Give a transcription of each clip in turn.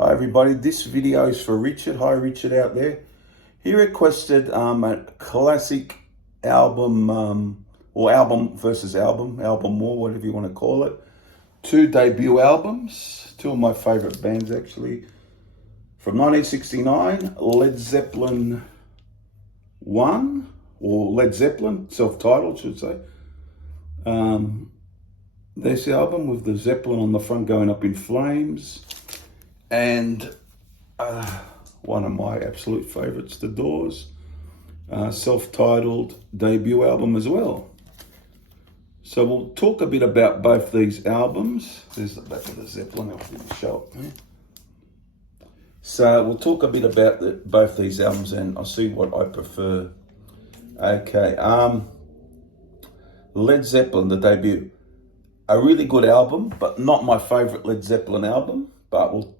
Hi everybody, this video is for Richard. Hi Richard out there. He requested a classic album, or album versus album more, whatever you want to call it. Two debut albums, two of my favorite bands actually. From 1969, Led Zeppelin 1, or Led Zeppelin, self-titled should say. This album with the Zeppelin on the front going up in flames. And one of my absolute favorites, The Doors, self-titled debut album as well. So we'll talk a bit about both these albums. There's the back of the Zeppelin, I'll show it there. So we'll talk a bit about both these albums and I'll see what I prefer. Okay, Led Zeppelin, the debut. A really good album, but not my favorite Led Zeppelin album, but we'll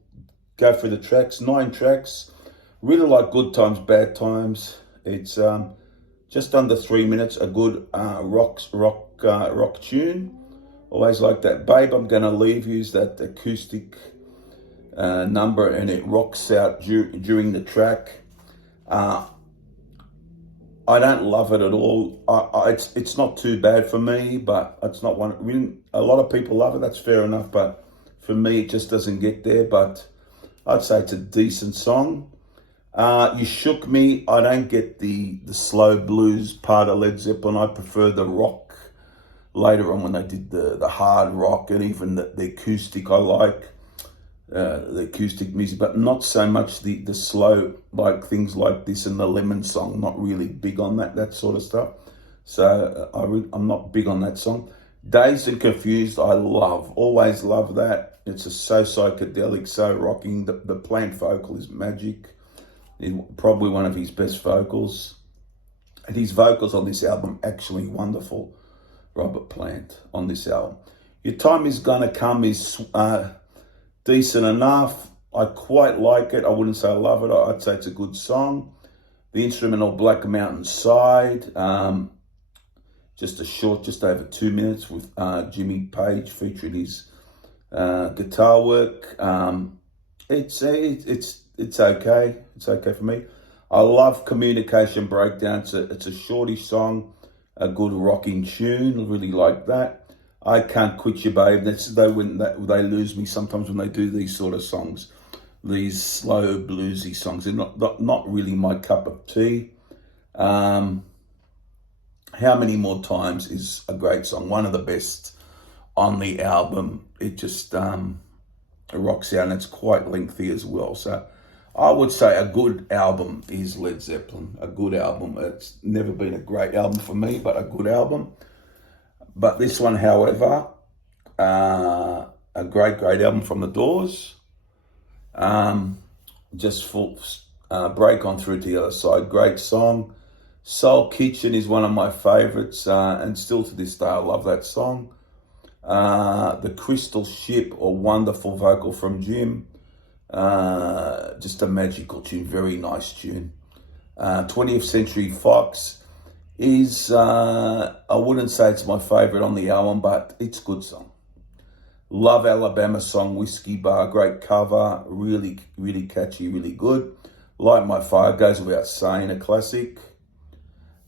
go through the tracks, 9 tracks. Really like Good Times, Bad Times. It's just under 3 minutes, a good rock tune. Always like that. Babe, I'm Gonna Leave You's that acoustic number, and it rocks out during the track. I don't love it at all. It's not too bad for me, but it's not one. A lot of people love it. That's fair enough, but for me, it just doesn't get there. But I'd say it's a decent song. You Shook Me. I don't get the slow blues part of Led Zeppelin. I prefer the rock later on when they did the hard rock, and even the acoustic I like. The acoustic music, but not so much the slow, like things like this and the Lemon song. Not really big on that sort of stuff. So I'm not big on that song. Dazed and Confused, I love, always love that. It's so psychedelic, so rocking. The Plant vocal is magic. Probably one of his best vocals. And his vocals on this album, actually wonderful. Robert Plant on this album. Your Time Is Gonna Come is decent enough. I quite like it. I wouldn't say I love it. I'd say it's a good song. The instrumental Black Mountain Side, just over 2 minutes with Jimmy Page featuring his guitar work. It's okay. It's okay for me. I love Communication Breakdown. It's a shortish song, a good rocking tune. I really like that. I Can't Quit You, Babe. They lose me sometimes when they do these sort of songs, these slow bluesy songs. They're not really my cup of tea. How Many More Times is a great song, one of the best on the album. It just rocks out, and it's quite lengthy as well. So I would say a good album is Led Zeppelin. A good album. It's never been a great album for me, but a good album. But this one, however, a great album from The Doors. Just full break on through to the other side. Great song. Soul Kitchen is one of my favorites, and still to this day, I love that song. The Crystal Ship, a wonderful vocal from Jim. Just a magical tune, very nice tune. 20th Century Fox is, I wouldn't say it's my favorite on the album, but it's a good song. Love Alabama song, Whiskey Bar, great cover, really catchy, really good. Light My Fire, goes without saying, a classic.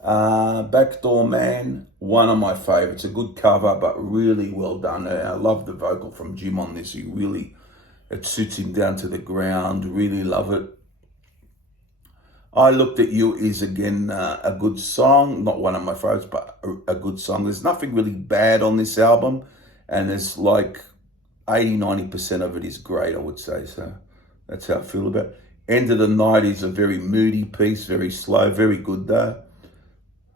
Backdoor Man, one of my favorites, a good cover, but really well done. I love the vocal from Jim on this. It suits him down to the ground, really love it. I Looked at You is, again, a good song. Not one of my favorites, but a good song. There's nothing really bad on this album, and there's like 80-90% of it is great, I would say. So that's how I feel about it. End of the Night is a very moody piece, very slow, very good though.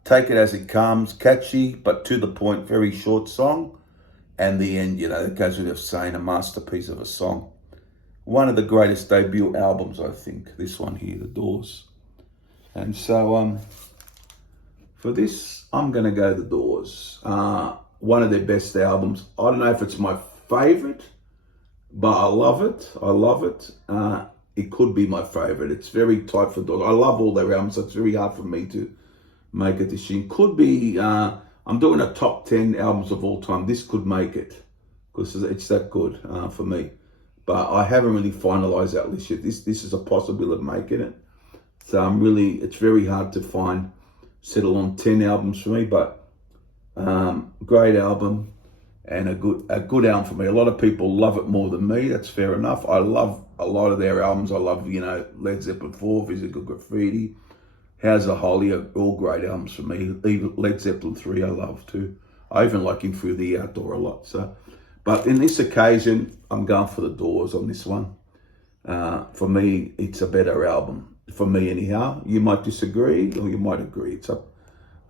Take It As It Comes, catchy, but to the point, very short song. And the end, it goes without saying, a masterpiece of a song. One of the greatest debut albums, I think, this one here, The Doors. And so for this, I'm going to go The Doors. One of their best albums. I don't know if it's my favorite, but I love it. It could be my favorite. It's very tight for Doors. I love all their albums, so it's very hard for me to make a decision. Could be, I'm doing a top 10 albums of all time. This could make it because it's that good for me. but I haven't really finalised that list yet. This is a possibility of making it. So it's very hard to settle on 10 albums for me, but great album and a good album for me. A lot of people love it more than me. That's fair enough. I love a lot of their albums. I love, Led Zeppelin 4, Physical Graffiti, How's the Holy, are all great albums for me. Even Led Zeppelin 3 I love too. I even like him Through the Outdoor a lot. But in this occasion, I'm going for the Doors on this one. For me, it's a better album. For me anyhow. You might disagree or you might agree. It's up.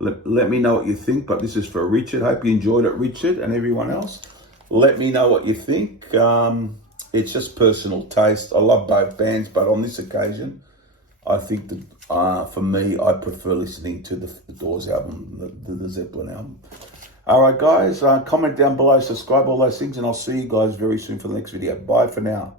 Let me know what you think, but this is for Richard. Hope you enjoyed it, Richard, and everyone else. Let me know what you think. It's just personal taste. I love both bands, but on this occasion, I think that for me, I prefer listening to the Doors album, the Zeppelin album. All right, guys, comment down below, subscribe, all those things, and I'll see you guys very soon for the next video. Bye for now.